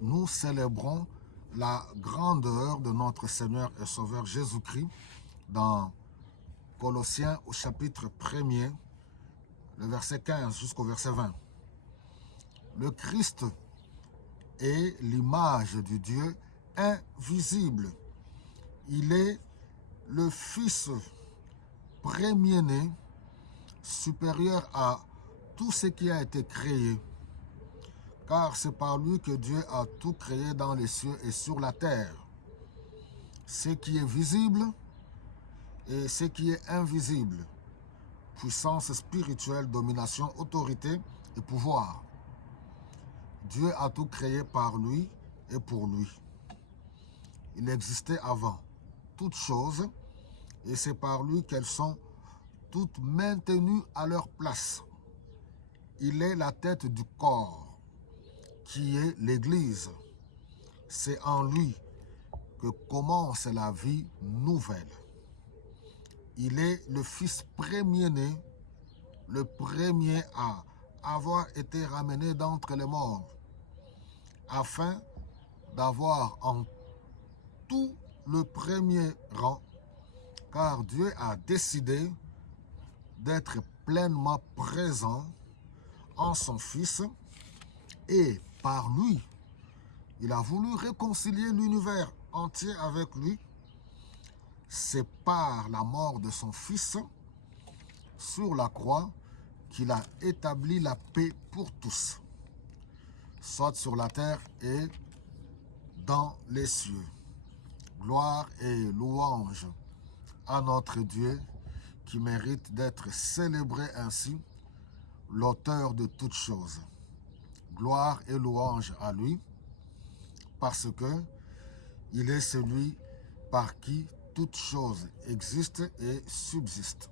nous célébrons la grandeur de notre Seigneur et Sauveur Jésus-Christ dans Colossiens au chapitre 1er, le verset 15 jusqu'au verset 20. Le Christ est l'image du Dieu invisible. Il est le Fils premier-né, supérieur à tout ce qui a été créé, car c'est par lui que Dieu a tout créé dans les cieux et sur la terre. Ce qui est visible et ce qui est invisible, puissance spirituelle, domination, autorité et pouvoir. Dieu a tout créé par lui et pour lui. Il existait avant toutes choses et c'est par lui qu'elles sont toutes maintenues à leur place. Il est la tête du corps, qui est l'Église. C'est en lui que commence la vie nouvelle. Il est le Fils premier-né, le premier à avoir été ramené d'entre les morts, afin d'avoir en tout le premier rang, car Dieu a décidé d'être pleinement présent en son Fils et par lui, il a voulu réconcilier l'univers entier avec lui. C'est par la mort de son Fils sur la croix qu'il a établi la paix pour tous, soit sur la terre et dans les cieux. Gloire et louange à notre Dieu qui mérite d'être célébré ainsi, l'auteur de toutes choses. Gloire et louange à lui, parce que il est celui par qui toutes choses existent et subsistent.